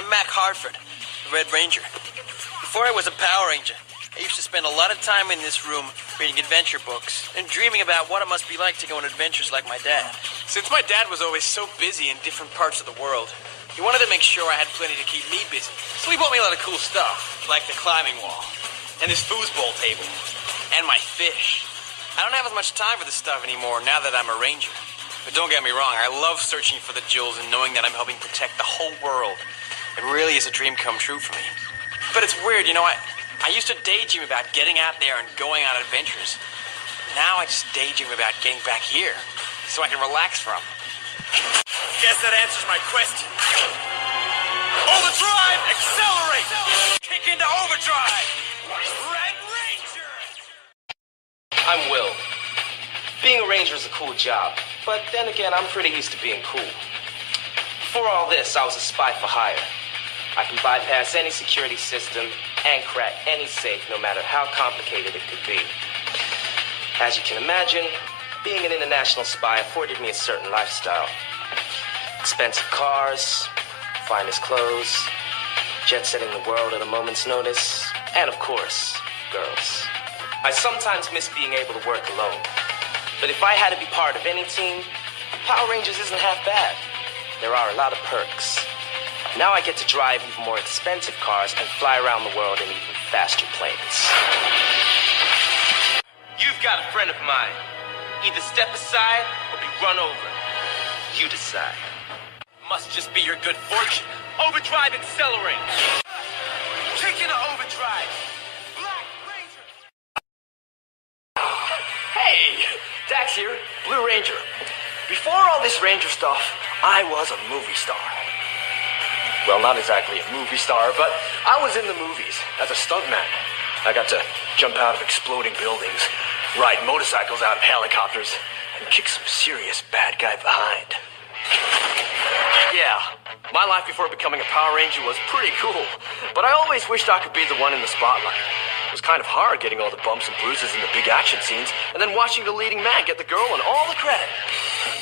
I'm Mack the Red Ranger. Before I was a Power Ranger, I used to spend a lot of time in this room reading adventure books and dreaming about what it must be like to go on adventures like my dad. Since my dad was always so busy in different parts of the world, he wanted to make sure I had plenty to keep me busy. So he bought me a lot of cool stuff, like the climbing wall, and this foosball table, and my fish. I don't have as much time for this stuff anymore now that I'm a ranger. But don't get me wrong, I love searching for the jewels and knowing that I'm helping protect the whole world. It really is a dream come true for me. But it's weird, you know, I used to daydream about getting out there and going on adventures. Now I just daydream about getting back here so I can relax from. Guess that answers my question. Overdrive, accelerate! Kick into overdrive! Red Ranger! I'm Will. Being a ranger is a cool job, but then again, I'm pretty used to being cool. Before all this, I was a spy for hire. I can bypass any security system and crack any safe, no matter how complicated it could be. As you can imagine, being an international spy afforded me a certain lifestyle. Expensive cars, finest clothes, jet-setting the world at a moment's notice, and of course, girls. I sometimes miss being able to work alone. But if I had to be part of any team, Power Rangers isn't half bad. There are a lot of perks. Now I get to drive even more expensive cars and fly around the world in even faster planes. You've got a friend of mine. Either step aside or be run over. You decide. Must just be your good fortune. Overdrive, accelerate. Kick into overdrive. Black Ranger. Hey, Dax here, Blue Ranger. Before all this Ranger stuff, I was a movie star. Well, not exactly a movie star, but I was in the movies as a stuntman. I got to jump out of exploding buildings, ride motorcycles out of helicopters, and kick some serious bad guy behind. Yeah, my life before becoming a Power Ranger was pretty cool, but I always wished I could be the one in the spotlight. It was kind of hard getting all the bumps and bruises in the big action scenes, and then watching the leading man get the girl and all the credit.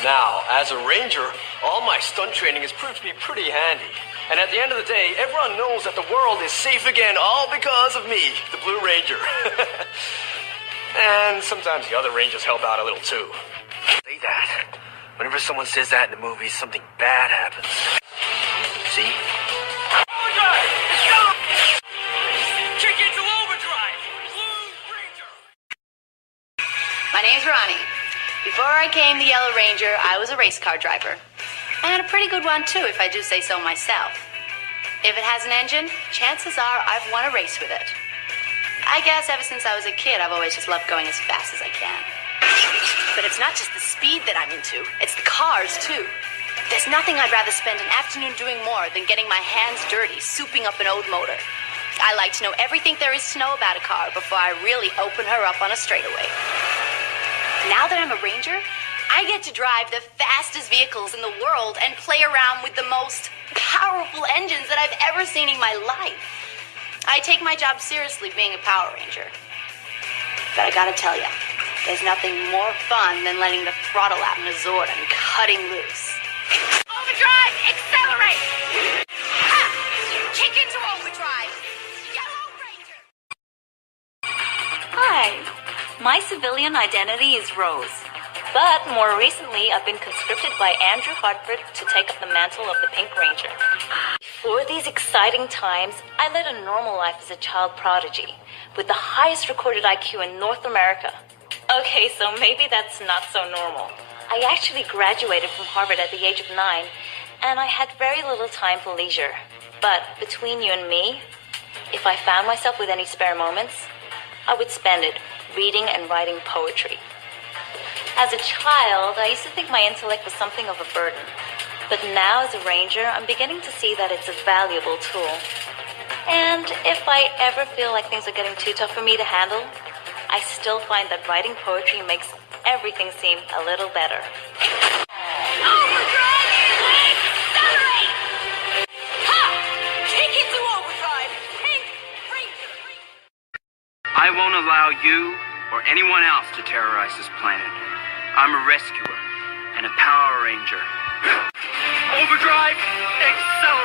Now, as a Ranger, all my stunt training has proved to be pretty handy. And at the end of the day, everyone knows that the world is safe again, all because of me, the Blue Ranger. And sometimes the other Rangers help out a little too. Say that. Whenever someone says that in the movies, something bad happens. See? Overdrive! Kick into overdrive! Blue Ranger! My name's Ronny. Before I came the Yellow Ranger, I was a race car driver. I had a pretty good one, too, if I do say so myself. If it has an engine, chances are I've won a race with it. I guess ever since I was a kid, I've always just loved going as fast as I can. But it's not just the speed that I'm into, it's the cars, too. There's nothing I'd rather spend an afternoon doing more than getting my hands dirty, souping up an old motor. I like to know everything there is to know about a car before I really open her up on a straightaway. Now that I'm a Ranger, I get to drive the fastest vehicles in the world and play around with the most powerful engines that I've ever seen in my life. I take my job seriously being a Power Ranger. But I gotta tell ya, there's nothing more fun than letting the throttle out in a Zord and cutting loose. Overdrive, accelerate! Ha! Kick into overdrive! Yellow Ranger! Hi, my civilian identity is Rose. But more recently, I've been conscripted by Andrew Hartford to take up the mantle of the Pink Ranger. Before these exciting times, I led a normal life as a child prodigy, with the highest recorded IQ in North America. Okay, so maybe that's not so normal. I actually graduated from Harvard at the age of 9, and I had very little time for leisure. But between you and me, if I found myself with any spare moments, I would spend it reading and writing poetry. As a child, I used to think my intellect was something of a burden. But now as a Ranger, I'm beginning to see that it's a valuable tool. And if I ever feel like things are getting too tough for me to handle, I still find that writing poetry makes everything seem a little better. Overdrive! Accelerate! Ha! Kick into overdrive! Pink Ranger! I won't allow you or anyone else to terrorize this planet. I'm a rescuer and a Power Ranger. Overdrive, accelerate!